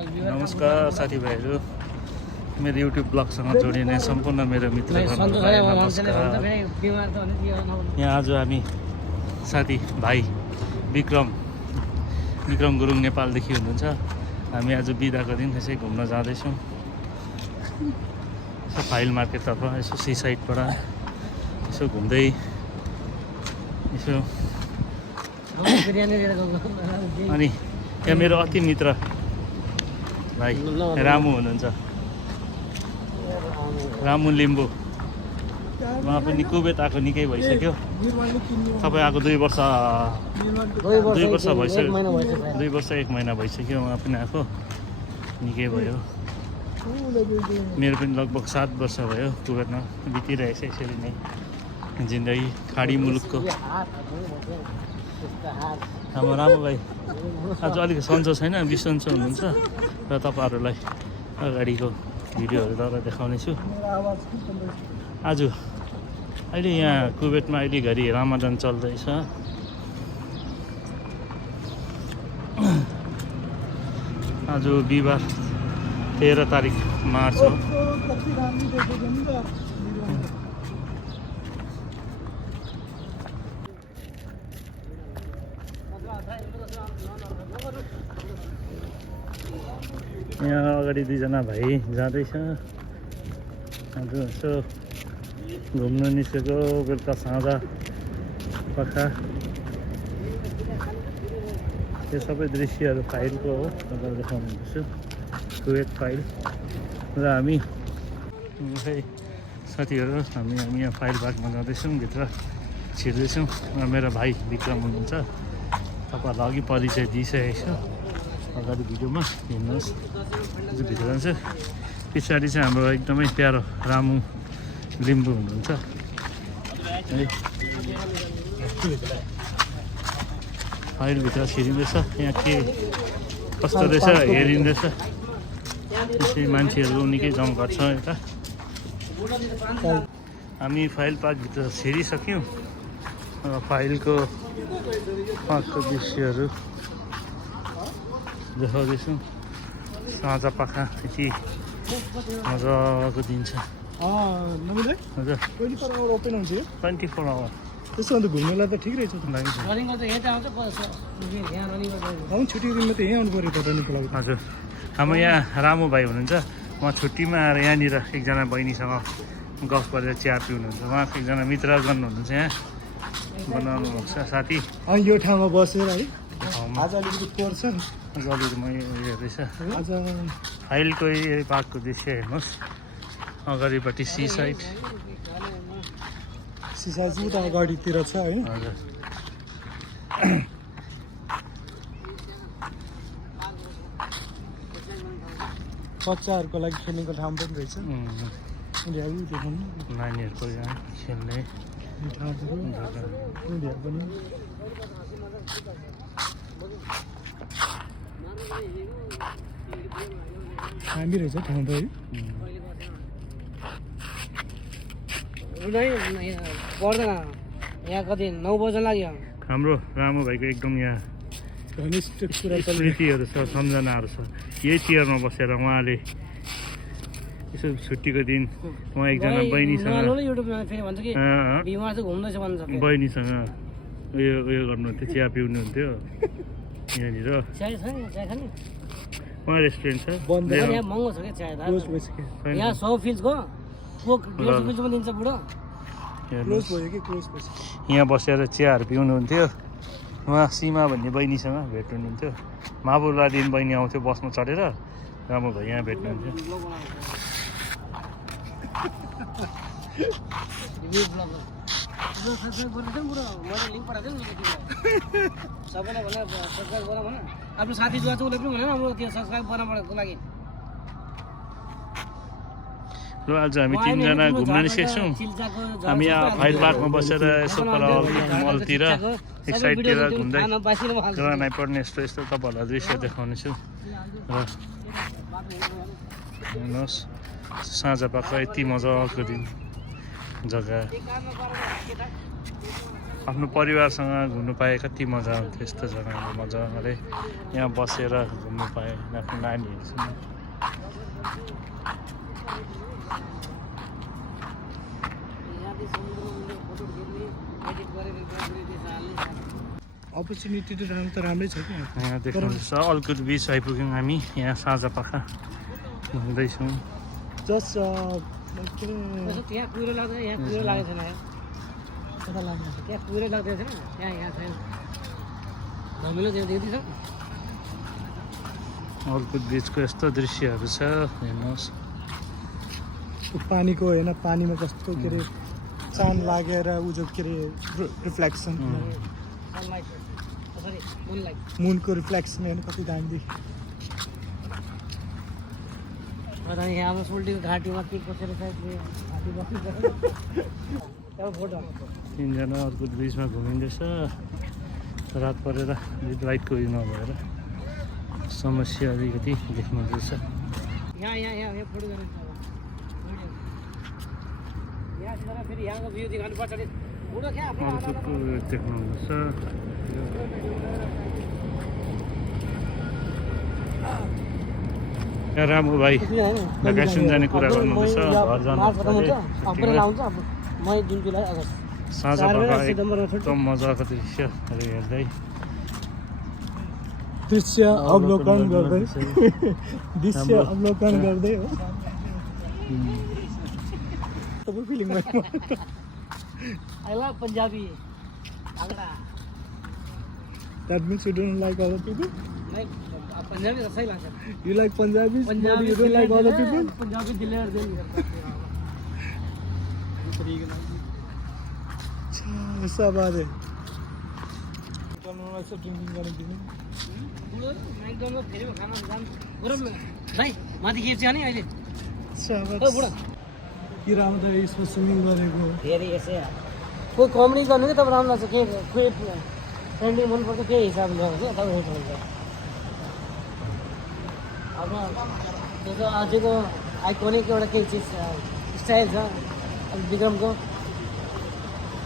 नमस्कार साथीभाइहरू, मेरो युट्युब ब्लगसँग जोडिने सम्पूर्ण मेरो मित्रहरूलाई नमस्कार। यहाँ आज हामी साथी भाइ विक्रम गुरुङ नेपालदेखि हुनुहुन्छ। हामी आज बिदाको दिन त्यसै घुम्न जाँदैछौँ, यसो फाइल मार्केटतर्फ, यसो सी साइडबाट यसो घुम्दै यसो। अनि यहाँ मेरो अति मित्र भाइ रामु हुनुहुन्छ, रामु लिम्बू। उहाँ पनि कुवेत आएको निकै भइसक्यो। तपाईँ आएको 2 वर्ष भइसक्यो, 2 वर्ष 1 महिना भइसक्यो। उहाँ पनि आएको निकै भयो। मेरो पनि लगभग 7 वर्ष भयो कुवेतमा बितिरहेछ। यसरी नै जिन्दगी खाडी मुलुकको। हाम्रो रामु भाइ आज अलिक सन्चो छैन, बिसन्चो हुनुहुन्छ र तपाईँहरूलाई अगाडिको भिडियोहरूद्वारा देखाउनेछु। आज अहिले यहाँ कुवेतमा अहिले घरि रमजान चल्दैछ। आज बिहिबार 13 तारिक मार्च हो। यहाँ अगाडि 2 जना भाइ जाँदैछ। आज यसो घुम्न निस्केको बेलुका साँझ पख। यो सबै दृश्यहरू फाइलको हो, तपाईँलाई देखाउनुहुन्छु, कुवेत फाइल। र हामी साथीहरू हामी यहाँ फाइल बागमा जाँदैछौँ, भित्र छिर्दैछौँ। र मेरो भाइ विक्रम हुनुहुन्छ, तपाईँहरूलाई अघि परिचय दिइसकेको छु अगाडि भिडियोमा, हेर्नुहोस्। भित्र जान्छ। पछाडि चाहिँ हाम्रो एकदमै प्यारो रामु लिम्बू हुनुहुन्छ है। फाइलभित्र छिरिँदैछ, यहाँ के कस्तो रहेछ हेरिँदैछ। त्यसै मान्छेहरू निकै जमघट छ यता। हामी फाइल पार्कभित्र छिरिसक्यौँ र फाइलको पार्कको दृश्यहरू देखाउँदैछौँ। साँझ पाखा यति मजाको दिन छ। हजुर 24 आवर। त्यसो भने त घुम्नुलाई त ठिक रहेछ। छुट्टीको दिनमा त यहीँ आउनु पऱ्यो बताउनुको लागि। हजुर, हाम्रो यहाँ रामु भाइ हुनुहुन्छ। उहाँ छुट्टीमा आएर यहाँनिर एकजना बहिनीसँग गफ गरेर चिया पिउनुहुन्छ। उहाँको एकजना मित्रगण हुनुहुन्छ यहाँ बनाउनु भएको छ साथी। यो ठाउँमा बसेर है आज अलिकति पर्छ। आज अलिकति हेर्दैछ आज फाइलको पार्कको दृश्य हेर्नुहोस्। अगाडिपट्टि सी साइड, सिसा चाहिँ उता अगाडितिर छ होइन। हजुर। बच्चाहरूको लागि खेल्नेको ठाउँ पनि रहेछ। नानीहरूको यहाँ खेल्ने पनि हामी रहेछ ठाउँ त है। पर्दैन यहाँ कति 9 बज्न लाग्यो। हाम्रो रामु भाइको एकदम यहाँ घनिष्ठ स्मृतिहरू छ, सम्झनाहरू छ। यही चेयरमा बसेर उहाँले यसो छुट्टीको दिन उहाँ एकजना बहिनीसँग बहिनीसँग उयो गर्नुहुन्थ्यो, चिया पिउनुहुन्थ्यो यहाँनिर। उहाँ रेस्टुरेन्ट छ, महँगो छ क्या चिया यहाँ 100 फिल्सको दिन्छ बुढो। यहाँ बसेर चियाहरू पिउनुहुन्थ्यो। उहाँ सीमा भन्ने बहिनीसँग भेट हुनुहुन्थ्यो। महाबुला दिन बहिनी आउँथ्यो बसमा चढेर, रामु भाइ यहाँ भेट्नुहुन्थ्यो। सबैलाई भने सब्सक्राइब गर भन, आफ्नो साथी जो छ उसले पनि भने हाम्रो त्यो सब्सक्राइब बनाउनको लागि। ल आज हामी 3 जना घुम्न निस्केछौँ। हामी यहाँ फाइल पार्कमा बसेर यसो पर मलतिर एक साइडतिर घुम्दै जग्गा नैपर्ने यस्तो यस्तो तपाईँहरूलाई दृश्य देखाउनेछु। र हेर्नुहोस्, साँझ पाख यति मजाको दिन जग्गा। आफ्नो परिवारसँग घुम्नु पाए कति मजा आउँथ्यो। यस्तो जग्गामा मजाले यहाँ बसेर घुम्नु पाएँ आफ्नो नानीहरूसँग। अपर्च्युनिटी त राम्रै छ कि यहाँ देख्नुहुन्छ अलकुट बिच आइपुग्यौँ हामी। यहाँ साँझपख घुम्दैछौँ। जस्ट त्यहाँ कुहिरो लाग्दैन, यहाँ कुहिरो लागेको छैन। यहाँ कता लाग्नु त्यहाँ कुहिरो लाग्दैन छैन, यहाँ छैन। धमिलो त्यो देख्दैछ। अलकुट बिचको यस्तो दृश्यहरू छ हेर्नुहोस्। पानीको होइन, पानीमा कस्तो के अरे चान लागेर उ जो के अरे रिफ्लेक्सन सनलाइट सरी मुनलाइट मुनको रिफ्लेक्सन हेर्नु कति दामी देखियो। यहाँ हाम्रो सोल्टीको घाँटीमा के बसेर घाँटी बस्नु फोटो तिनजना अलकुट बिचमा घुमिँदैछ। रात परेर लाइटको उयो नभएर समस्या अलिकति देख्नुहुँदैछ। यहाँ फोटो गर्नु यहाँ फेरि यहाँको भ्यू देखाउनु पर्छ अरे फोटो क्या अलकुटको देख्नुहुँदैछ। यहाँ रामु भाइ भ्याकेसन जाने कुरा गर्नुहुँदैछ। घर जानु मई जुन जुलाई अगस्त साँझपख एकदम मजाको दृश्यहरू हेर्दै दृश्य अवलोकन गर्दै हो। तपाईँ feeling I love Punjabi. That means you don't like other people? Like Punjabi सही लाग्छ। You like Punjabis, but you don't like other people? Punjabi दिलेर दिल करता है। ऐसा बात है। ऐसा ड्रिंकिंग करने की नहीं। McDonald's फेरि खाना जाम गरम भाइ माथि के जाने अहिले अच्छा ओ बुढा कि राम्रो यसमा स्विमिङ गरेको फेरि यसै कोही कमेडी गर्नु कि तपाईँ राम्रो लाग्छ के कोही ट्रेन्डिङ मनपर्छ त्यही हिसाबले हो क्या तपाईँ हेर्नुहुन्छ अब त्यो त अझैको आइकोनिक एउटा केही चिज स्टाइल छ अब विक्रमको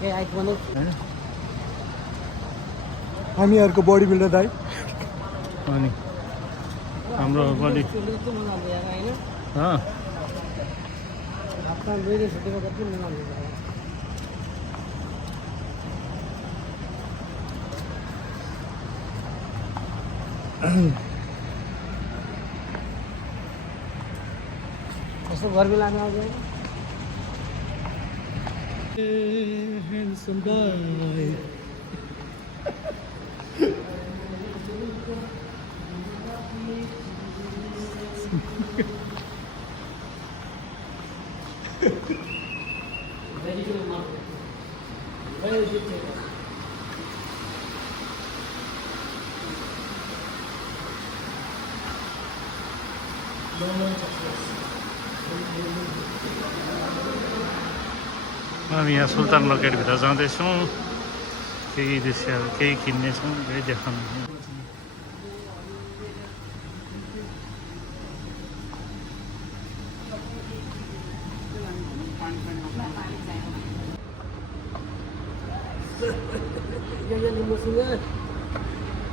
केही आइकोनिक हामीहरूको बडी बिल्डर दाइ अनि हाम्रो बडी कस्तो मजा आउँछ यार होइन अँ आफ्ना दुईले छुट्टीमा कति मजा आउँछ कस्तो गर्मी लाग्न आउँछ handsome guy vegetable market very good हामी यहाँ सुल्तान मार्केटभित्र जाँदैछौँ। केही दृश्यहरू केही किन्नेछौँ, केही देखाउनु। यो लिम्बूसँग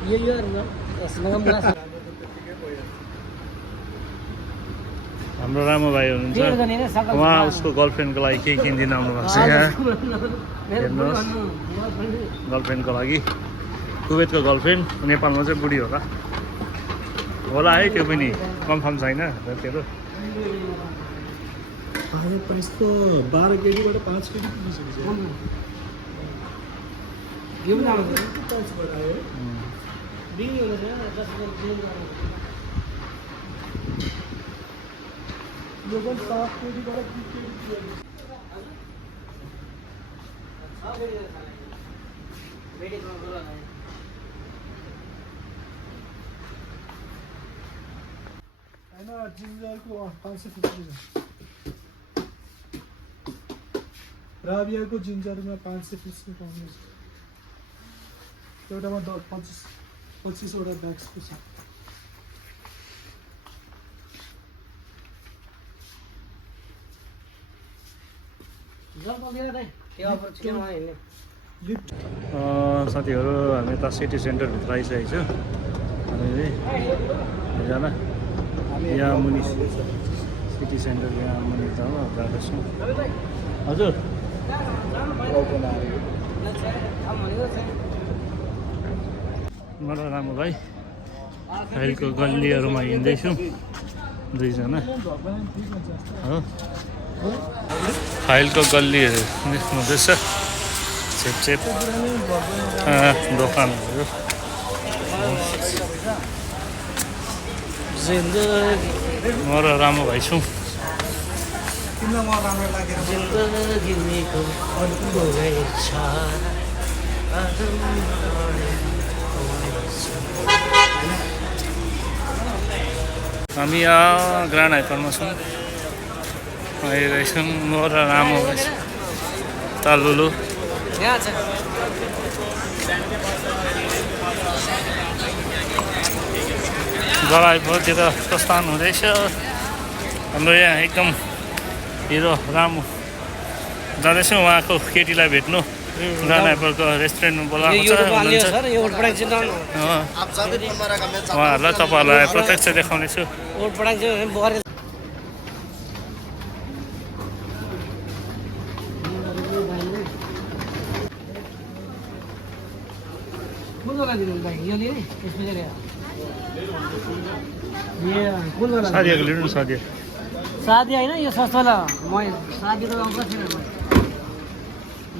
यो यससँग मुला हाम्रो रामु भाइ हुनुहुन्छ उहाँ उसको गर्लफ्रेन्डको लागि केही किनिदिन आउनु भएको छ यहाँ हेर्नुहोस्। गर्लफ्रेन्डको लागि कुवेतको गर्लफ्रेन्ड नेपालमा चाहिँ बुढी होला होला है त्यो पनि कन्फर्म छैन त्यो प्राइस त 12 केजीबाट 5 केजी पुगिसकेको छ यो पनि आउँछ प्राइसबाट आयो बिल हुन्छ 10 यो पनि 7 केजीबाट 20 केजी होइन जिन्जरको 550 राबियाको जिन्जरमा 520 पाउनु एउटामा 25वटा ब्याग्सको छ जब बगेर दाइ त्यो अपर्च्युनिटी हिँड्ने लिफ्ट साथीहरू हामी यता सिटी सेन्टरभित्र आइसकेको छु हामी एकजना यहाँ मुनि सिटी सेन्टर यहाँ मुनि त जाँदैछौँ हजुर मलाई राम्रो भाइ फाइलको गल्लीहरूमा हिँड्दैछु दुईजना हो फाइलको गल्लीहरू देख्नुहुँदैछ छेप दोकानहरू म र राम्रो भाइ छौँ तिमीलाई म राम्रो लागेर हामी यहाँ ग्रान्ड हाइपरमा छौँ आइरहेछौँ म र राम्रो भाइ तालुलु यहाँ छ गराइपतिर प्रस्थान हुँदैछ हाम्रो यहाँ एकदम हिरो रामु जाँदैछौँ उहाँको केटीलाई भेट्नु ग्रान्ड हाइपरको रेस्टुरेन्टमा बोलाएको छ उहाँहरूलाई तपाईँहरूलाई प्रत्यक्ष देखाउनेछु सादियाको लिनु न सादिया सादी होइन यो सस्तोवाला म सादी त आउँछ छैन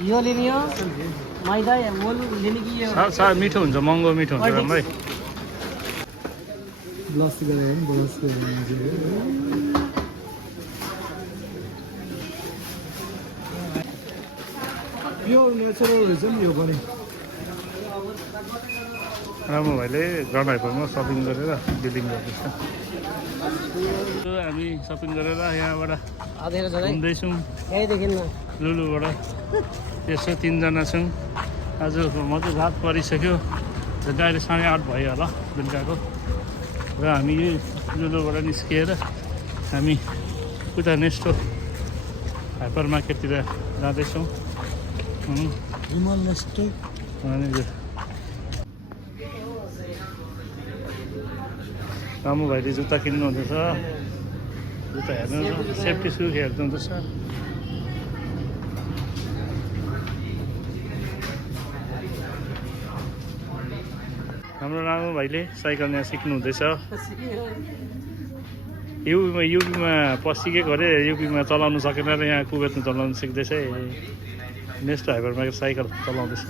यो लिने हो मैदा मोल लिने कि यो मिठो हुन्छ महँगो मिठो हुन्छ राम्रै ब्लस गरेर ब्लस यो नेचुरल रहेछ नि यो पनि राम्रो भाइले ग्रान्ड हाइपरमा सपिङ गरेर बिलिङ गर्दैछ हामी सपिङ गरेर यहाँबाट घुम्दैछौँ लुलुबाट यसो तिनजना छौँ आज मजा रात परिसक्यो झन्डै अहिले 8:30 भयो होला बेलुकाको र हामी लुलुबाट निस्किएर हामी उता नेक्स्ट हाइपर मार्केटतिर जाँदैछौँ हिमाल नेस्टेक रामु भाइले जुत्ता किन्नु हुँदैछ जुत्ता हेर्नु सेफ्टी सु हेर्नु हुँदैछ हाम्रो रामु भाइले साइकल यहाँ सिक्नु हुँदैछ युपीमा पसिकेको अरे युपीमा चलाउनु सकेन र यहाँ कुवेतमा चलाउनु सिक्दैछ नेक्स्ट हाइपरमा साइकल चलाउँदैछ